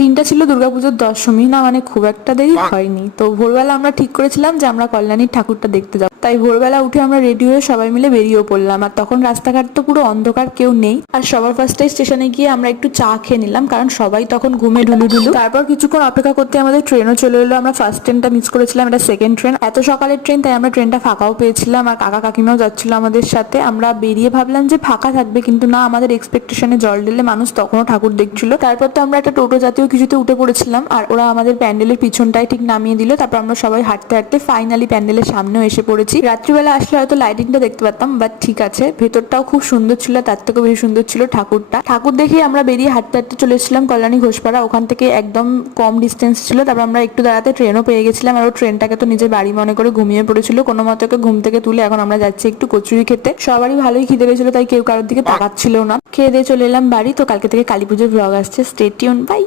দিনটা ছিল দুর্গাপুজোর দশমী, না মানে খুব একটা দেরি হয়নি। তো ভোরবেলা আমরা ঠিক করেছিলাম যে আমরা কল্যাণীর ঠাকুরটা দেখতে যাবো, তাই ভোরবেলা উঠে আমরা রেডি হয়ে সবাই মিলে বেরিয়েও পড়লাম। আর তখন রাস্তাঘাট তো পুরো অন্ধকার, কেউ নেই। আর সবার ফার্স্টে স্টেশনে গিয়ে আমরা একটু চা খেয়ে নিলাম, কারণ সবাই তখন ঘুমে ঢুলু। তারপর কিছুক্ষণ অপেক্ষা করতে আমাদের ট্রেনও চলে এলো। আমরা ফার্স্ট ট্রেনটা মিস করেছিলাম, এটা সেকেন্ড ট্রেন। এত সকালের ট্রেন, তাই আমরা ট্রেনটা ফাঁকাও পেয়েছিলাম। আর কাকা কাকিমাও যাচ্ছিল আমাদের সাথে। আমরা বেরিয়ে ভাবলাম যে ফাঁকা থাকবে, কিন্তু না, আমাদের এক্সপেকটেশনে জল ঢেলে মানুষ তখনও ঠাকুর দেখছিল। তারপর তো আমরা একটা টোটো জাতীয় কিছুতে উঠে পড়েছিলাম, আর ওরা আমাদের প্যান্ডেলের পিছনটায় ঠিক নামিয়ে দিল। তারপর আমরা সবাই হাঁটতে হাঁটতে ফাইনালি প্যান্ডেলের সামনেও এসে পড়েছি। রাত্রিবেলা আসলে হয়তো লাইটিংটা দেখতে পারতাম, বাট ঠিক আছে, ভেতরটাও খুব সুন্দর ছিল। তার থেকেও বেশি সুন্দর ছিল ঠাকুরটা। ঠাকুর দেখে আমরা বেরিয়ে হাঁটতে হাঁটতে চলে এসেছিলাম কল্যাণী ঘোষপাড়া। ওখান থেকে একদম কম ডিস্টেন্স ছিল। তারপর আমরা একটু দাঁড়াতে ট্রেনও পেয়ে গেছিলাম। আর ও ট্রেনটাকে তো নিজের বাড়ি মনে করে ঘুমিয়ে পড়েছিল। কোনো মতে ওকে ঘুম থেকে তুলে এখন আমরা যাচ্ছি একটু কচুরি খেতে। সবারই ভালোই খিদে পেয়েছিল, তাই কেউ কারোর দিকে তাকাচ্ছিল না। খেয়ে দিয়ে চলে এলাম বাড়ি। তো কালকে থেকে কালী পুজোর ব্লগ আসছে, স্টে টিউন, বাই।